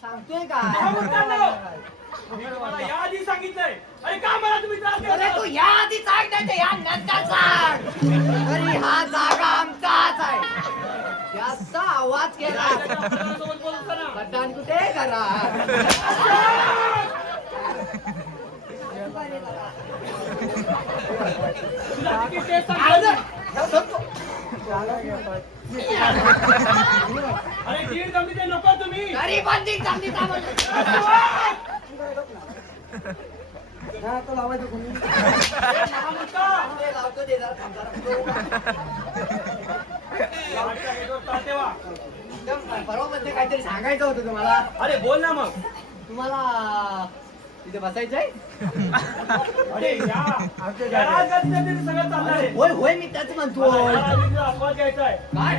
सांगतोय का मला याआधी सांगितलंय. अरे का मला तुम्ही त्रास अरे देता? तू या आधी सांग नाही तर या नंतर सांग. अरे हा जागा आमचाच आहे. जास्त आवाज केला सोबत बोलतो ना. बटन कुठे घरात तुला किती तेच सांगितलं? अरे दीड जमली ते नको तुम्ही. तरी पण ती चांगली लावायचं कोणी लावतो ते जरा बरोबर काहीतरी सांगायचं होतं तुम्हाला. अरे बोल ना मग. तुम्हाला तिथे बसायचंय. अरे या सगळं चाललंय. होय होय मी त्याच म्हणतो. आस्वाद घ्यायचा आहे. काय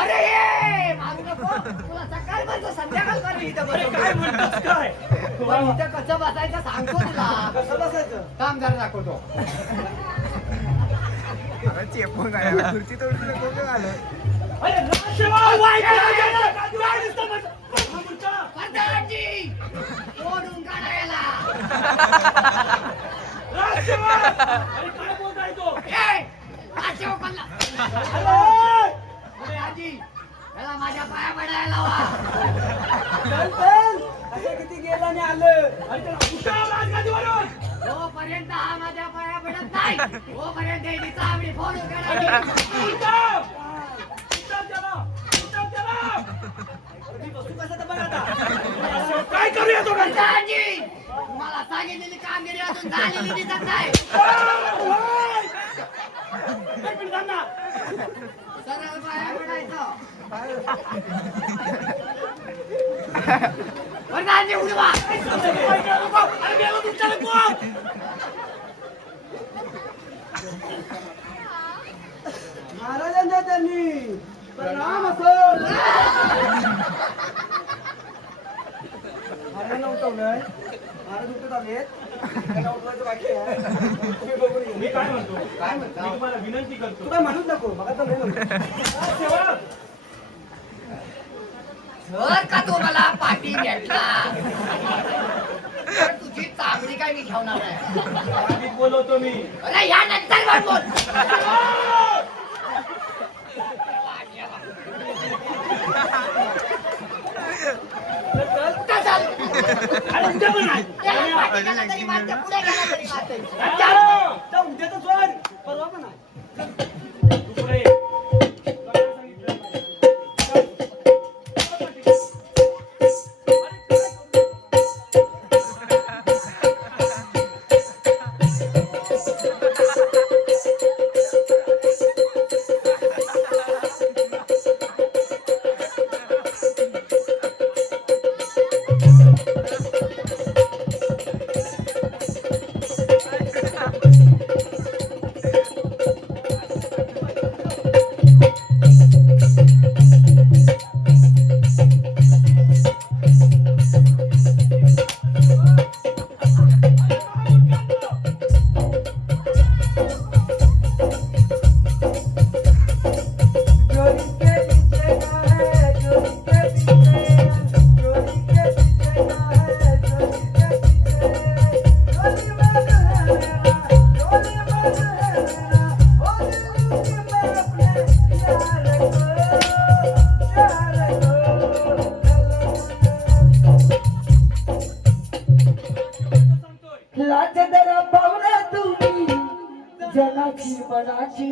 अरे ये, मारू नको. तुला सकाळ म्हणतो संध्याकाळ करू इथं अरे काय बसून. म्हणतोस काय? पण इथं कसं बसायचं सांगतो तुला. कसं बसायचं? काम जरा दाखवतो. खुर्ची तोडून नको आलं. अरे राजसेवा! काय नुसतं बस- हा मुलगा. प्रधानजी, ओढून काढा याला. राजसेवा! अरे काय बोलताय तो? ए, राजसेवक म्हणला. अरे! प्रधानजी, याला माझ्या पाया पडायला लावा. असं किती गेलं आणि आलं. अरे त्याला उठाव राजगादीवरून. जोपर्यंत हा माझ्या पाया पडत नाही तोपर्यंत याची चामडी फोडून काढायची. उठाव! उठाव त्याला! उठाव त्याला! मी बसू कसं तर बघ आता. काय करूया तो काय? प्रधानजी, तुम्हाला सांगितलेली कामगिरी अजून झालेली दिसत नाही. एक मिनिट थांब ना. सरळ पाया पडायचं. प्रधानजी उडवा. अरे गेलो तुमच्या नको. महाराजांच्या त्यांनी प्रणाम असो. महाराजांना उठवलंय. महाराज उठत आलेत. त्यांना उठवायचं बाकी आहे. तुम्ही बघून घ्या. मी काय म्हणतो? काय म्हणता? मी तुम्हाला विनंती करतो. तू काय म्हणूच नको. बघा तर सेवक! जर का तो मला पाठी भेटला तर तुझी चांगली काय मी ठेवणार आहे. आधीच बोलवतो मी. अरे या नंतर बोल. अरे उद्या पण आहे. तर उद्या तर सोड. परवा पण आहे. तू पुढे ये. तुला काय सांगितलं? लाज जरा पावला तुम्ही जनाची मनाची.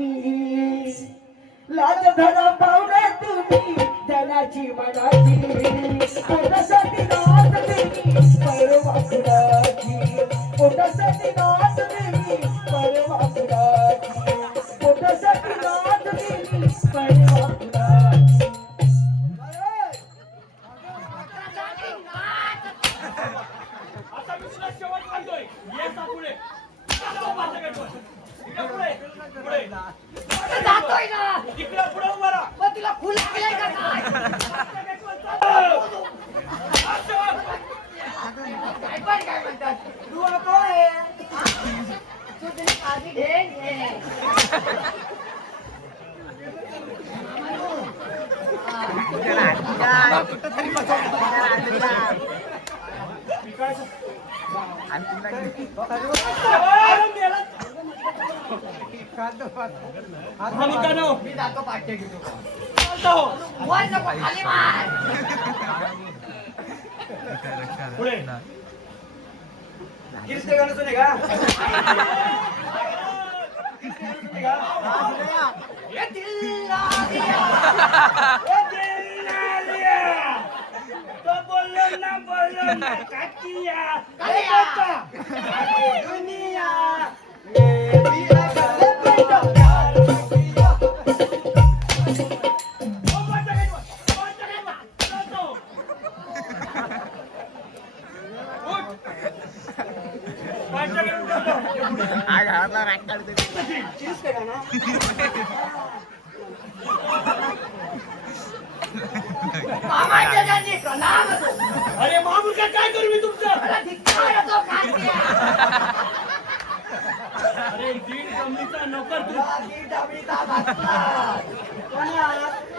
लाज धरा पावला तुम्ही जनाची मनाची. पोटासाठी नाच देवी परवा फुलाची. पोटासाठी नाच देवी परवा फुलाची. पोटासाठी नाच देवी परवा फुलाची. आता मी तुला शेवट सांगतोय. ये आता पुढे. आता माझ्याकडे बस. इकडे पुढे. पुढे. जातोय ना. इकडे पुढे उभा राहा. मग तुला फुल लागलंय का काय? काय पण काय म्हणतात? तू नको आहे. तू तुझी काळजी घे घे. कुठंतरी बसव. आणि तुला मी जातो पाठ्य घेतो. चालतो. वर नको खाली मार. पुढे किरस्ते गाणं सुने का? ये दिल्ला दिया. ए दिल लिया. तो बोलो ना काकिया. कालिया. ए बाबा. दुनिया मेरी अकल पे तो प्यार किया. ओ बाटा के चालतो. उठ. बाटा के चालतो. हा घरातला राग काढते. किरस्ते गाणं. मामाच्या जागी कलाम असो. अरे मामूल काय करू मी तुमचं? अरे धिक्कार येतो कांतिया. अरे दीड कमलीचा नोकर तू. ती डबडीचा भातला.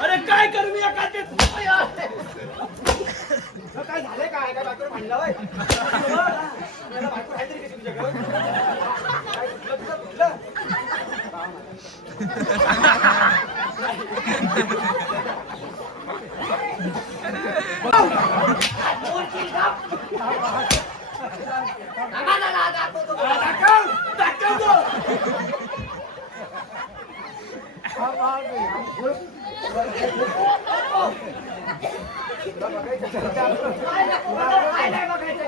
अरे काय करू मी या काटेत? ओय, ओय. काय झालंय काय काय बायकोला म्हणलं होय? मला बायको आहे तरी कशी तुझ्याकडं? काय तुझं? मोरची गप. आम्हाला दाखवतो. दाखव तो. काय नको, काय नाही बघायचं.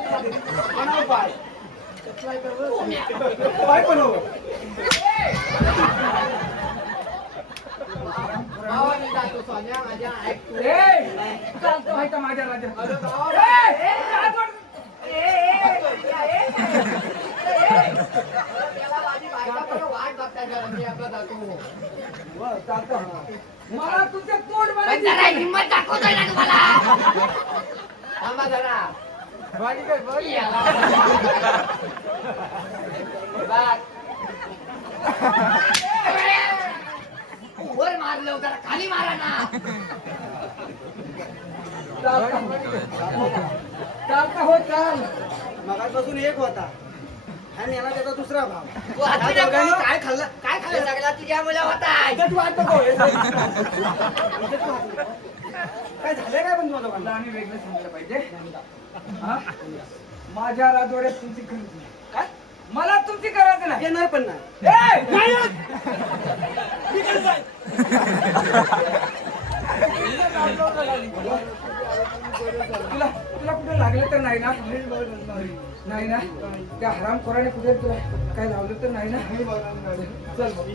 म्हणावं पाय. कोण्या? पाय पण हो. भावाने जातो सोन्या माझ्या ऐकतो. चालतो व्हायचा माझ्या राजा. त्याला माझी बायका पण वाट बघताय जरा, मी आपला जातो. मला तुझं तोंड पण जरा हिंमत दाखवतोय ना तुम्हाला. थांबा जरा. याला. बघ. वर मारलं जरा खाली मारा ना. चालता हो चाल. मगापासून एक होता आणि याला त्याचा दुसरा भाव. तू हाती या दोघांनी नको. काय खाल्लं? काय खाल्लं सगळा तुझ्या मुला होता. इथं तू हात नको. काय झालंय काय पण तुम्हाला दोघांना? आणि वेगळं समजायला पाहिजे हा? माझ्या राजवाड्यात तुमची गरज नाही. काय? मला तुमची गरज नाही. येणार पण नाही. ए! नाही येत. मी कसं जाईन? तुला तुला कुठे लागलं तर नाही ना? नाही ना? त्या हरामखोराने कुठे तुला काय लावलं तर नाही ना? चल मग.